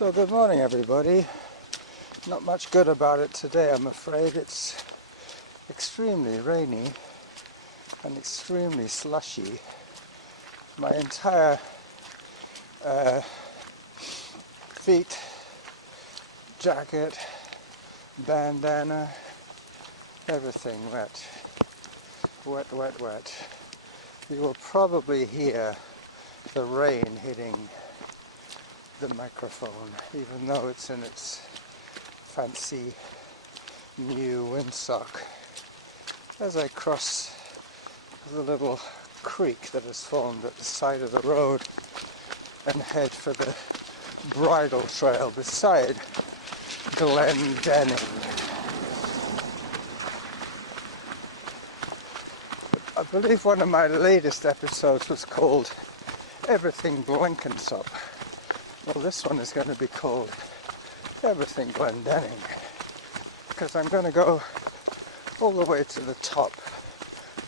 So good morning everybody. Not much good about it today, I'm afraid. It's extremely rainy and extremely slushy. My entire feet, jacket, bandana, everything wet. Wet, wet, wet. You will probably hear the rain hitting the microphone, even though it's in its fancy new windsock. As I cross the little creek that has formed at the side of the road and head for the bridle trail beside Glendenning. I believe one of my latest episodes was called Everything Blankensop. Well, this one is going to be called Everything Glendenning, because I'm going to go all the way to the top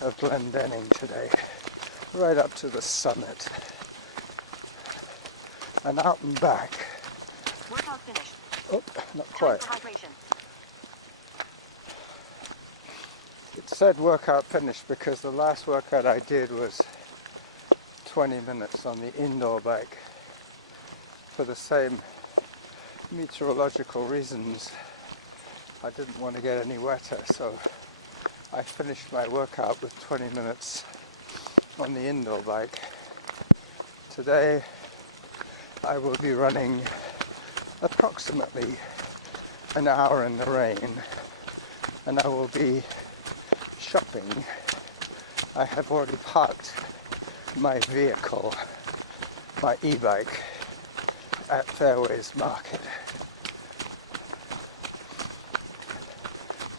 of Glendenning today, right up to the summit, and out and back. Workout finished. Oh, not quite. Time for hydration. It said workout finished because the last workout I did was 20 minutes on the indoor bike. For the same meteorological reasons, I didn't want to get any wetter, so I finished my workout with 20 minutes on the indoor bike. Today I will be running approximately an hour in the rain, and I will be shopping. I have already parked my vehicle, my e-bike, at Fairways Market.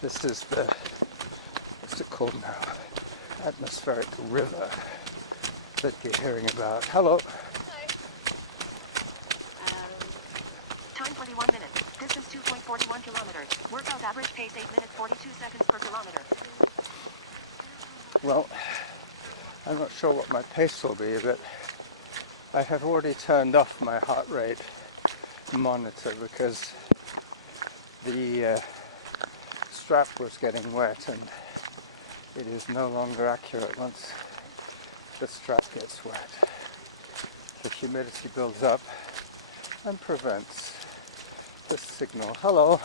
This is the, what's it called now? Atmospheric river that you're hearing about. Hello. Hi. Time 41 minutes. Distance 2.41 kilometers. Workout average pace 8 minutes 42 seconds per kilometer. Well, I'm not sure what my pace will be, but I have already turned off my heart rate monitor because the strap was getting wet, and it is no longer accurate once the strap gets wet. The humidity builds up and prevents the signal. Hello.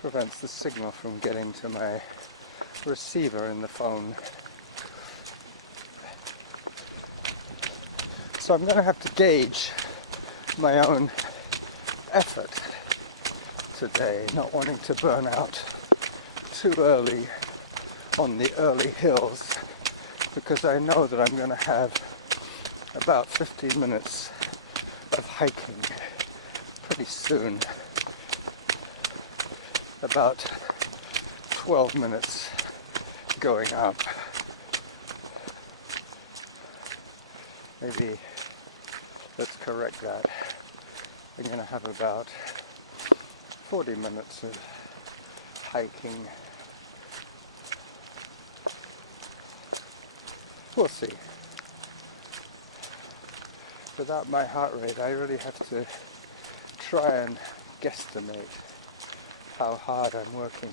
Prevents the signal from getting to my receiver in the phone. So I'm going to have to gauge my own effort today, not wanting to burn out too early on the early hills, because I know that I'm going to have about 15 minutes of hiking pretty soon, about 12 minutes going up. Maybe let's correct that. I'm going to have about 40 minutes of hiking. We'll see. Without my heart rate, I really have to try and guesstimate how hard I'm working.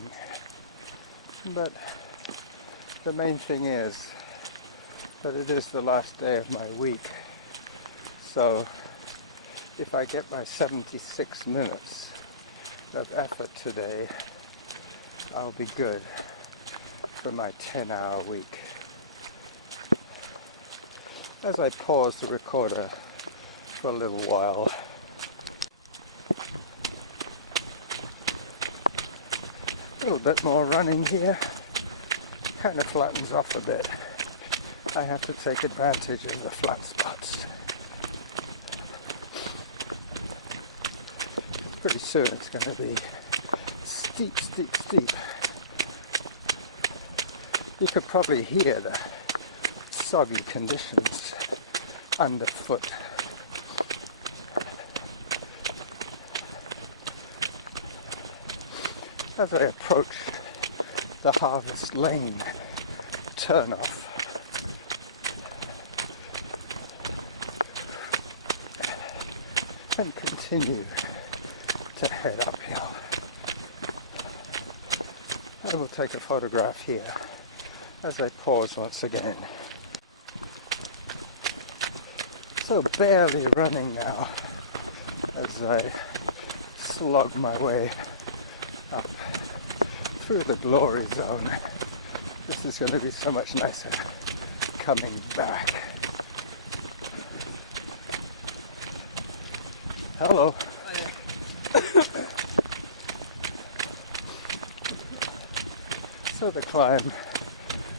But the main thing is that it is the last day of my week. So if I get my 76 minutes of effort today, I'll be good for my 10-hour week. As I pause the recorder for a little while, a little bit more running here, kind of flattens off a bit. I have to take advantage of the flat spots. Pretty soon it's going to be steep, steep, steep. You could probably hear the soggy conditions underfoot. As I approach the Harvest Lane turnoff, and continue to head uphill. I will take a photograph here as I pause once again. So barely running now as I slog my way up through the glory zone. This is going to be so much nicer coming back. Hello. So the climb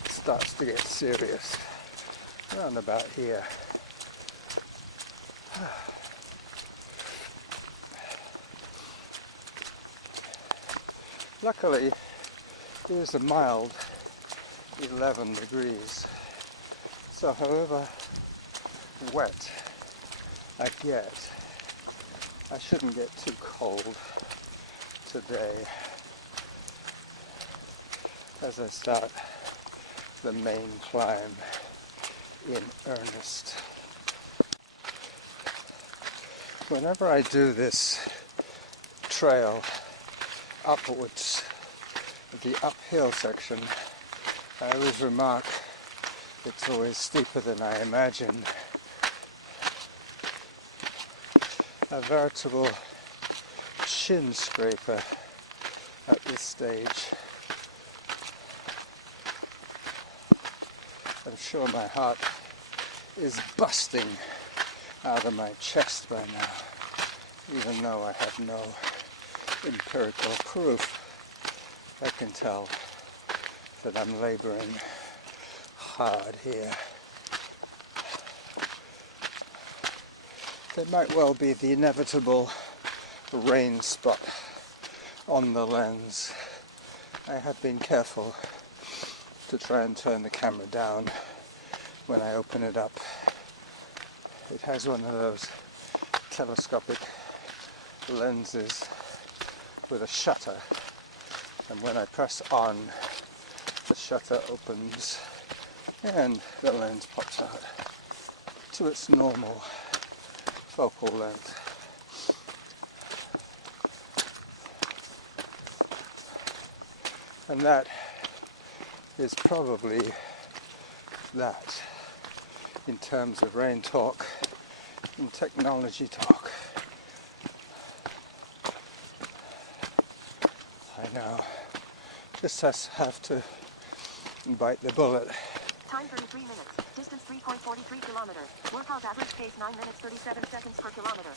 starts to get serious around about here. Luckily, it is a mild 11 degrees, so however wet I get, I shouldn't get too cold today as I start the main climb in earnest. Whenever I do this trail upwards, the uphill section, I always remark it's always steeper than I imagined. A veritable shin scraper at this stage. I'm sure my heart is busting out of my chest by now, even though I have no empirical proof. I can tell that I'm laboring hard here. There might well be the inevitable rain spot on the lens. I have been careful to try and turn the camera down when I open it up. It has one of those telescopic lenses with a shutter, and when I press on, the shutter opens and the lens pops out to its normal focal length. And that is probably that in terms of rain talk, in technology talk. I know, just have to bite the bullet. Time 33 minutes. Distance 3.43 kilometers. Workout average pace 9 minutes 37 seconds per kilometer.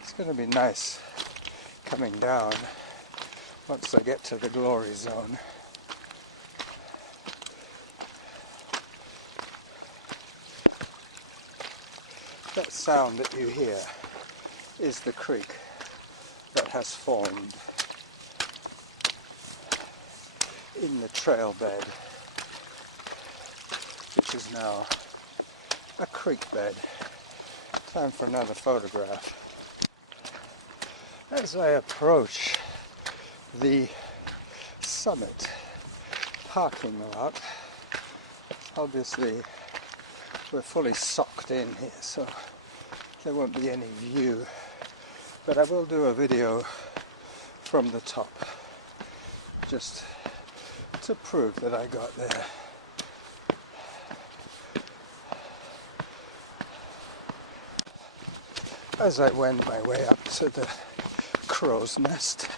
It's going to be nice coming down once I get to the glory zone. That sound that you hear is the creek that has formed in the trail bed, which is now a creek bed. Time for another photograph. As I approach the summit parking lot, obviously we're fully socked in here, so there won't be any view, but I will do a video from the top just to prove that I got there. As I wend my way up to the crow's nest,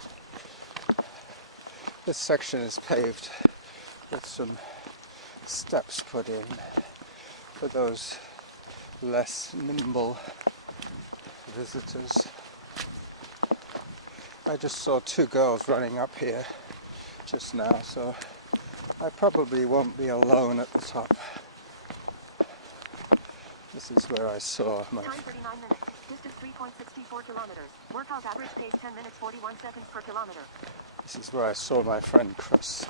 this section is paved with some steps put in for those less nimble visitors. I just saw two girls running up here just now, so I probably won't be alone at the top. This is where I saw my... Time 39 minutes. Distance 3.64 kilometers. Workout average pace 10 minutes 41 seconds per kilometer. This is where I saw my friend Chris,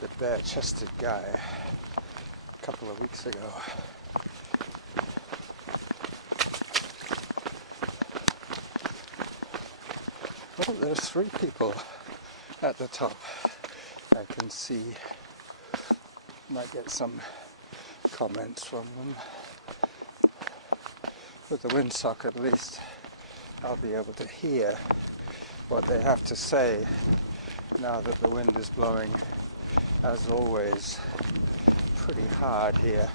the bare-chested guy, a couple of weeks ago. Well, there's 3 people at the top. I can see, might get some comments from them. with the windsock at least I'll be able to hear what they have to say now that the wind is blowing, as always, pretty hard here.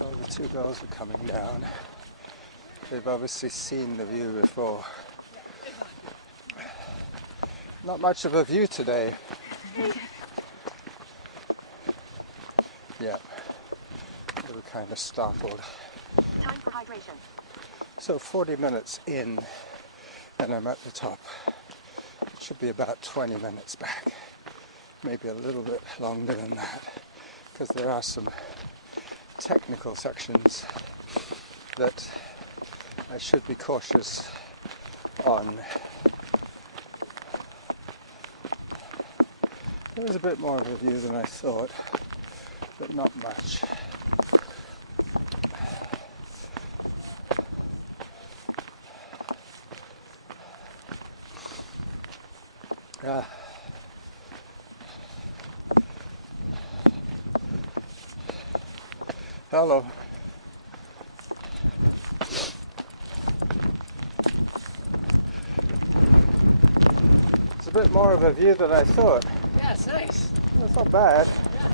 Oh, the two girls are coming down. They've obviously seen the view before. Not much of a view today. Yeah, they were kind of startled. Time for hydration. So 40 minutes in and I'm at the top. It should be about 20 minutes back. Maybe a little bit longer than that, because there are some technical sections that I should be cautious on. There was a bit more of a view than I thought, but not much. Hello. It's a bit more of a view than I thought. Yeah, it's nice. It's not bad, Yeah.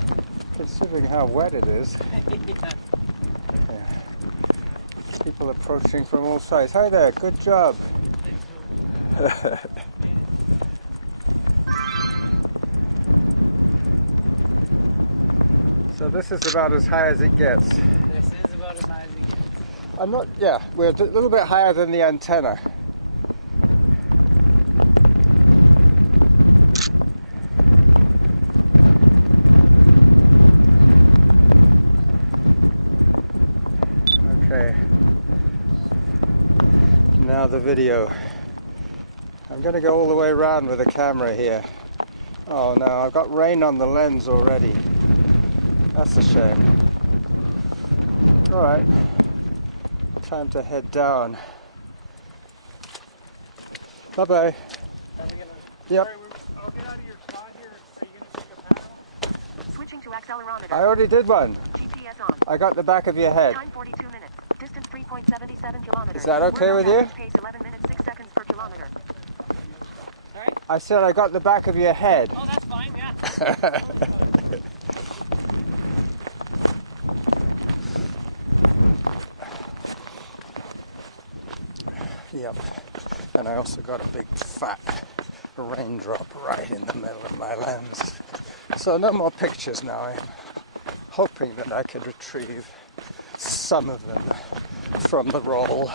considering how wet it is. Yeah. Yeah. People approaching from all sides. Hi there, good job. So this is about as high as it gets. This is about as high as it gets. I'm not, yeah, we're a little bit higher than the antenna. Okay. Now the video. I'm going to go all the way around with the camera here. Oh no, I've got rain on the lens already. That's a shame. Alright, time to head down. Bye-bye. Yep. I'll get out of your spot here. Are you going to take a paddle? Switching to accelerometer. I already did one. GPS on. I got the back of your head. Time 42 minutes. Distance 3.77 kilometers. Is that okay with you? Average pace 11 minutes 6 seconds per kilometer. Sorry? I said I got the back of your head. Oh, that's fine, yeah. Yep. And I also got a big fat raindrop right in the middle of my lens. So no more pictures now. I'm hoping that I could retrieve some of them from the roll.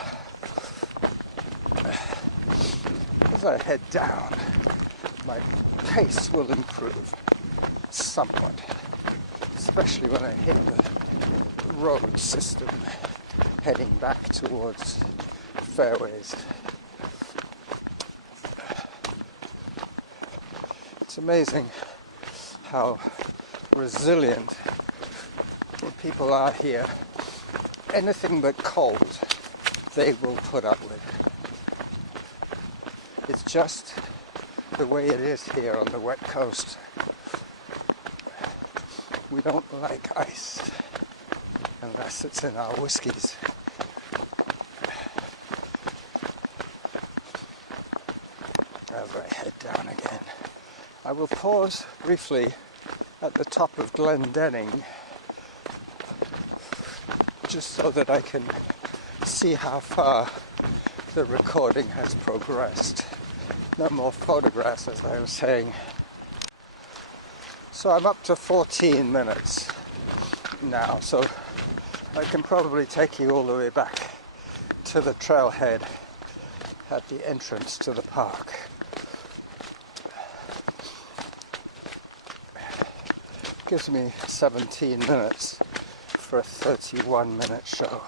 As I head down, my pace will improve somewhat, especially when I hit the road system heading back towards fairways. It's amazing how resilient people are here. Anything but cold they will put up with. It's just the way it is here on the wet coast. We don't like ice unless it's in our whiskies. As I head down again, I will pause briefly at the top of Glendenning just so that I can see how far the recording has progressed. No more photographs, as I was saying. So I'm up to 14 minutes now, so I can probably take you all the way back to the trailhead at the entrance to the park. Gives me 17 minutes for a 31-minute show.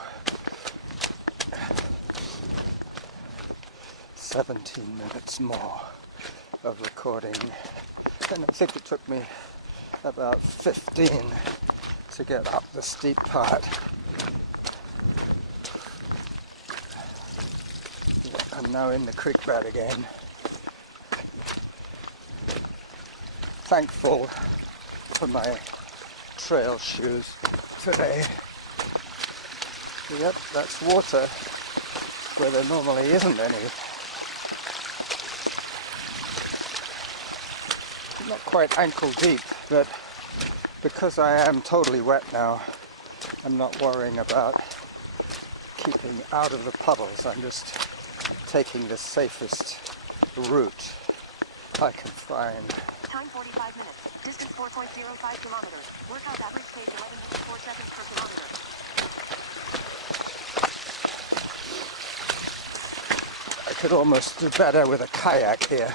17 minutes more of recording. And I think it took me about 15 to get up the steep part. I'm now in the creek bed again. Thankful for my trail shoes today. Yep, that's water where there normally isn't any. Not quite ankle deep, but because I am totally wet now, I'm not worrying about keeping out of the puddles. I'm just taking the safest route I can find. Time 45 minutes. Distance 4.05 kilometers. Workout average pace 11 minutes 4 seconds per kilometer. I could almost do better with a kayak here.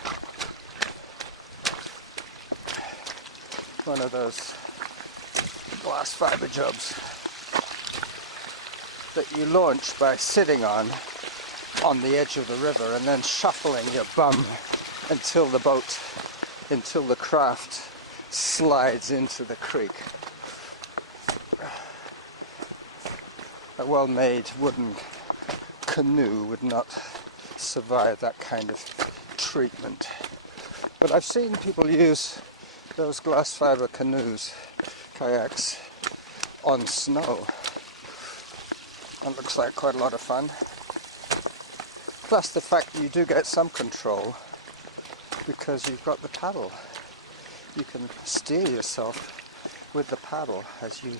One of those glass fiber jobs that you launch by sitting on the edge of the river and then shuffling your bum until the craft slides into the creek. A well-made wooden canoe would not survive that kind of treatment. But I've seen people use those glass fiber canoes, kayaks, on snow. That looks like quite a lot of fun. Plus the fact that you do get some control because you've got the paddle. You can steer yourself with the paddle as you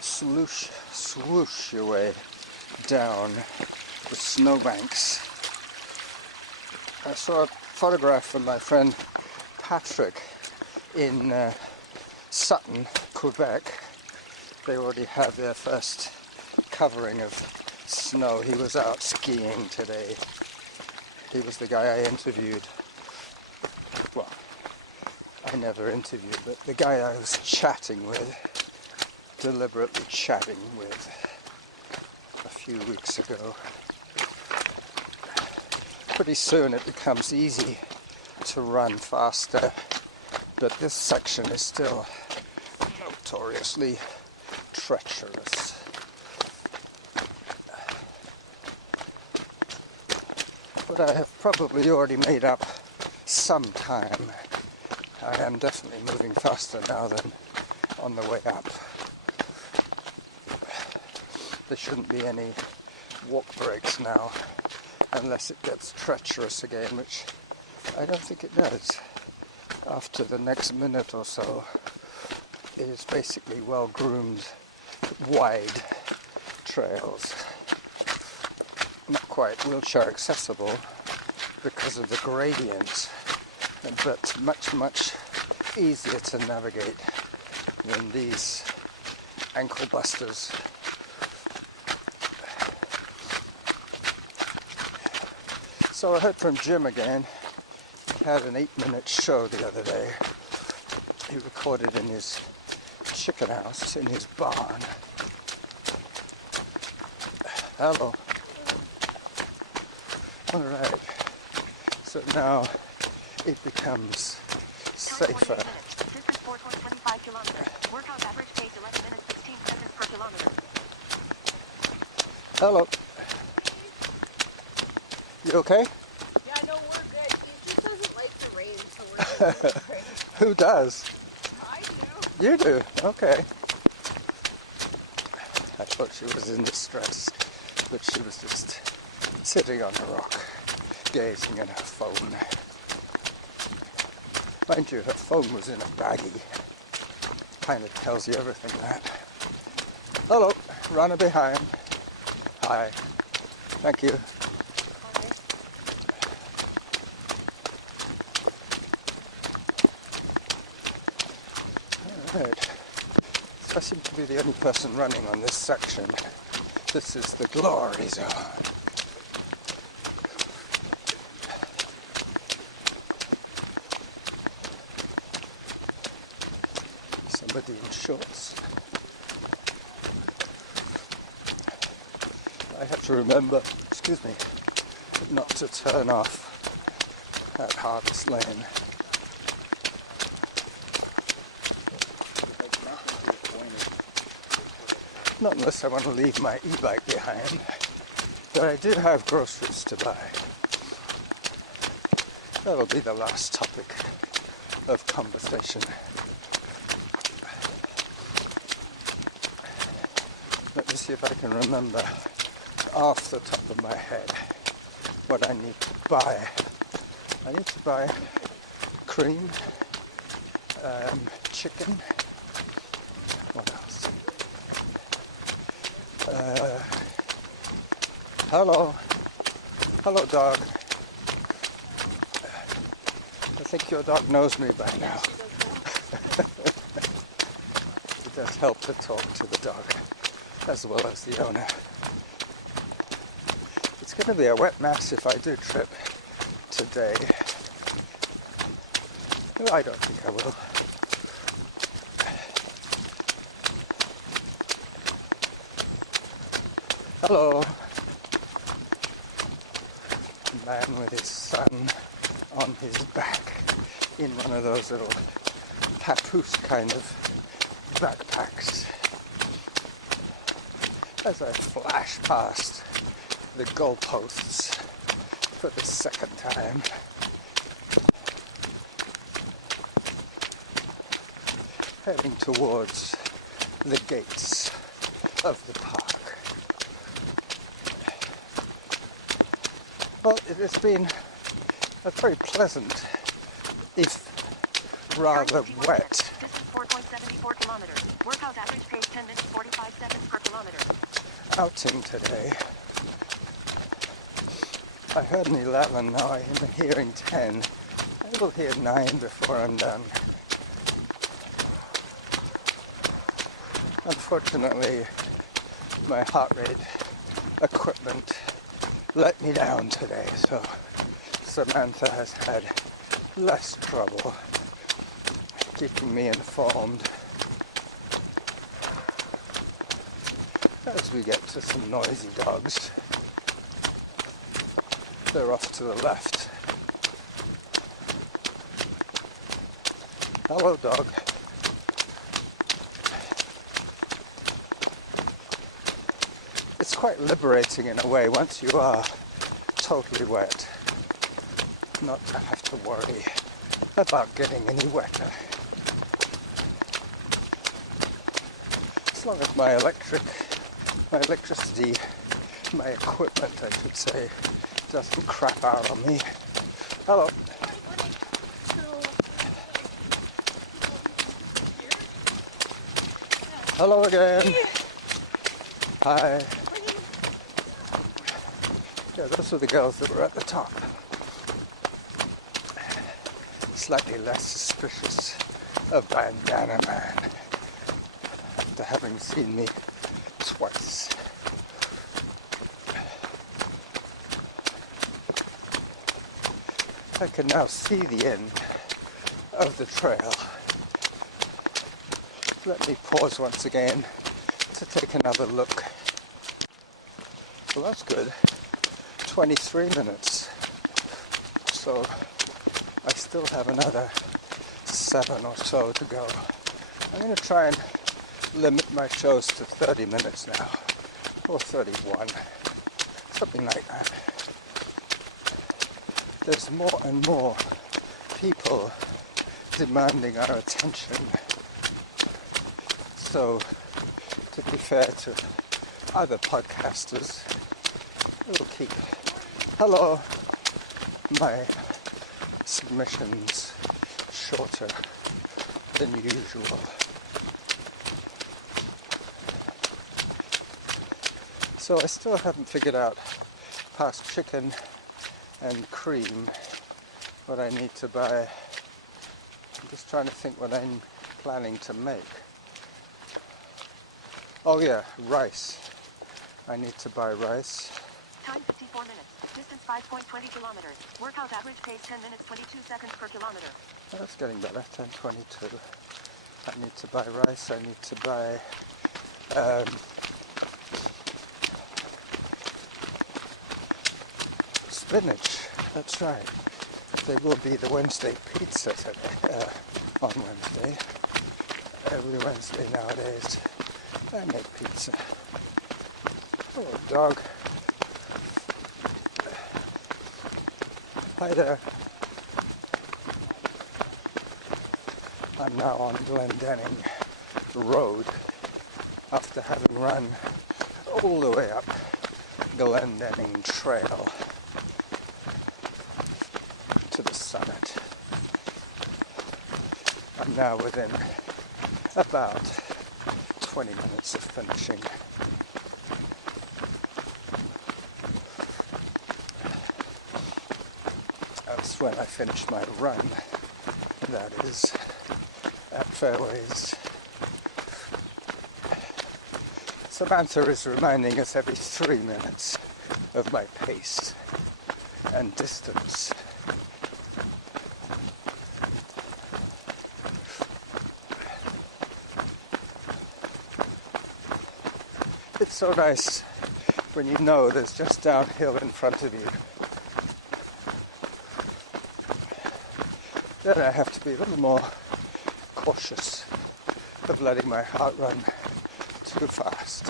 swoosh your way down the snowbanks. I saw a photograph from my friend Patrick in Sutton, Quebec. They already had their first covering of snow. He was out skiing today. He was the guy I interviewed. Well, I never interviewed, but the guy I was deliberately chatting with a few weeks ago. Pretty soon it becomes easy to run faster, but this section is still notoriously treacherous. But I have probably already made up some time. I am definitely moving faster now than on the way up. There shouldn't be any walk breaks now, unless it gets treacherous again, which I don't think it does. After the next minute or so, it is basically well-groomed, wide trails. Not quite wheelchair accessible because of the gradient, but much, much easier to navigate than these ankle busters. So I heard from Jim again. He had an 8-minute show the other day. He recorded in his chicken house, in his barn. Hello. Alright. So now it becomes safer. Distance 4.25 kilometers. Workout average pace 11 minutes 16 seconds per kilometer. Hello. You okay? Yeah, no, we're good. He just doesn't like the rain, so we're good. Who does? I do. You do? Okay. I thought she was in distress, but she was just sitting on a rock, gazing at her phone. Mind you, her phone was in a baggie. Kind of tells you everything, that. Hello, runner behind. Hi. Thank you. Alright. I seem to be the only person running on this section. This is the glory zone. Somebody in shorts. I have to remember, excuse me, not to turn off at Harvest Lane. Not unless I want to leave my e-bike behind. But I do have groceries to buy. That'll be the last topic of conversation. Let me see if I can remember off the top of my head what I need to buy. I need to buy cream, chicken, what else? Hello dog. I think your dog knows me by now. It does help to talk to the dog as well as the owner. It's going to be a wet mess if I do trip today. No, I don't think I will. Hello. A man with his son on his back in one of those little papoose kind of backpacks. As I flash past the goalposts for the second time. Heading towards the gates of the park. Well, it has been a very pleasant, if rather wet, Distance 4.74 kilometers. Workout average pace 10 minutes 45 seconds per kilometer. outing today. I heard an 11, now I am hearing 10. I will hear 9 before I'm done. Unfortunately, my heart rate equipment let me down today, so Samantha has had less trouble keeping me informed as we get to some noisy dogs. They're off to the left. Hello, dog. It's quite liberating in a way once you are totally wet, not to have to worry about getting any wetter. As long as my electricity, my equipment I should say, doesn't crap out on me. Hello. Hello again. Hi. Yeah, those were the girls that were at the top. Slightly less suspicious of Bandana Man after having seen me twice. I can now see the end of the trail. Let me pause once again to take another look. Well, that's good. 23 minutes. So I still have another 7 or so to go. I'm going to try and limit my shows to 30 minutes now, or 31, something like that. There's more and more people demanding our attention. So, to be fair to other podcasters, we'll keep, hello, my submissions shorter than usual. So I still haven't figured out, past chicken and cream, what I need to buy. I'm just trying to think what I'm planning to make. Oh yeah, rice. I need to buy rice. Time 54 minutes. Distance 5.20 kilometers. Workout average pace 10 minutes 22 seconds per kilometer. Oh, that's getting better. 10:22. I need to buy rice. I need to buy spinach. That's right. There will be the Wednesday pizza today, on Wednesday. Every Wednesday nowadays, I make pizza. Oh, dog. Hi there. I'm now on Glendenning Road. after having run all the way up Glendenning Trail to the summit. I'm now within about 20 minutes of finishing. That's when I finish my run, that is at Fairways. Samantha is reminding us every 3 minutes of my pace and distance. It's so nice when you know there's just downhill in front of you. Then I have to be a little more cautious of letting my heart run too fast.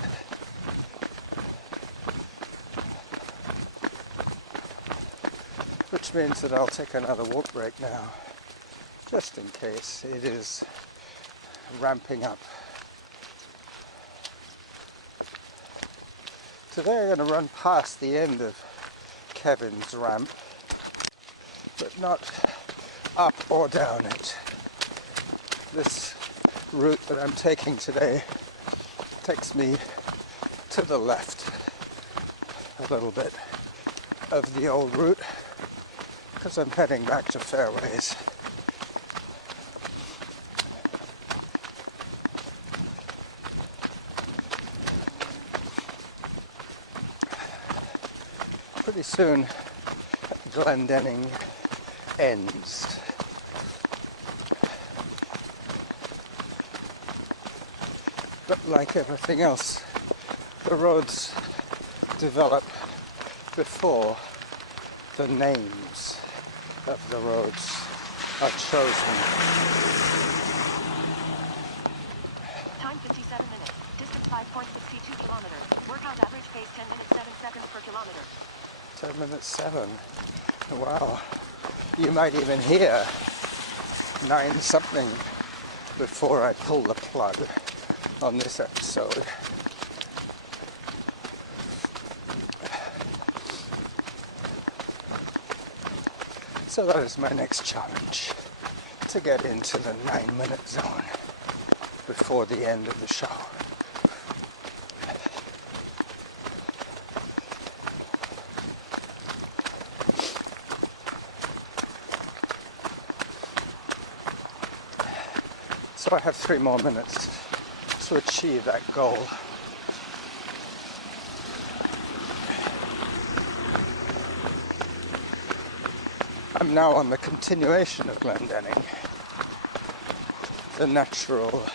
Which means that I'll take another walk break now, just in case it is ramping up. Today I'm going to run past the end of Kevin's ramp, but not up or down it. This route that I'm taking today takes me to the left a little bit of the old route because I'm heading back to Fairways. Pretty soon Glendenning ends. But like everything else, the roads develop before the names of the roads are chosen. Time 57 minutes. Distance 5.62 kilometers. Workout average pace 10 minutes 7 seconds per kilometer. 10 minutes 7. Wow. You might even hear 9 something before I pull the plug on this episode. So that is my next challenge, to get into the 9-minute zone before the end of the show. So I have 3 more minutes to achieve that goal. I'm now on the continuation of Glendenning, the natural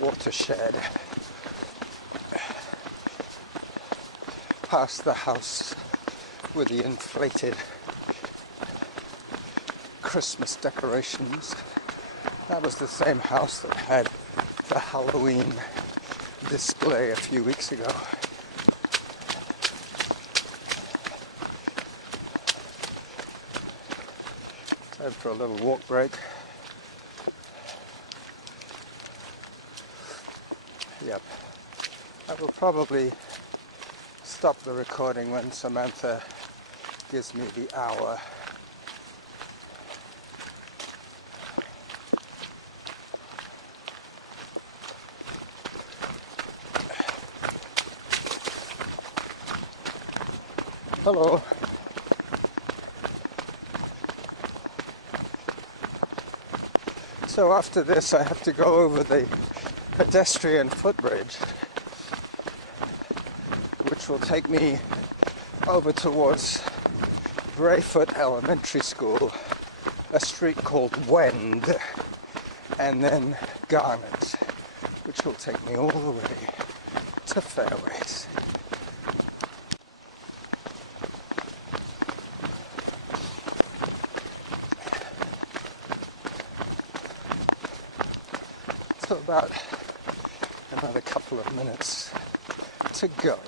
watershed, past the house with the inflated Christmas decorations. That was the same house that had the Halloween display a few weeks ago. Time for a little walk break. Yep. I will probably stop the recording when Samantha gives me the hour. Hello. So after this I have to go over the pedestrian footbridge, which will take me over towards Brayfoot Elementary School, a street called Wend, and then Garnet, which will take me all the way to Fairways. So about another couple of minutes to go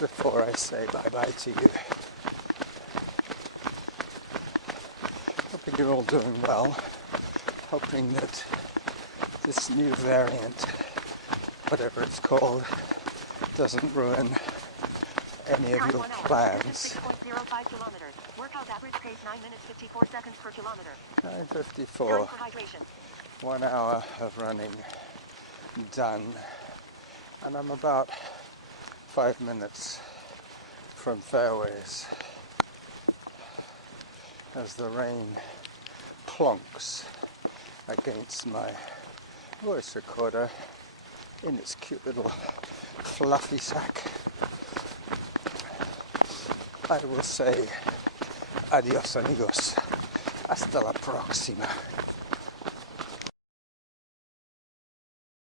before I say bye-bye to you. Hoping you're all doing well. Hoping that this new variant whatever it's called, doesn't ruin any of Time your 1 hour. plans. 6.05 kilometers. Workout average pace 9 minutes 54 seconds per kilometer. 9:54. Time for hydration. 1 hour of running done, and I'm about 5 minutes from fairways as the rain plonks against my voice recorder in its cute little fluffy sack. I will say adios amigos, hasta la próxima.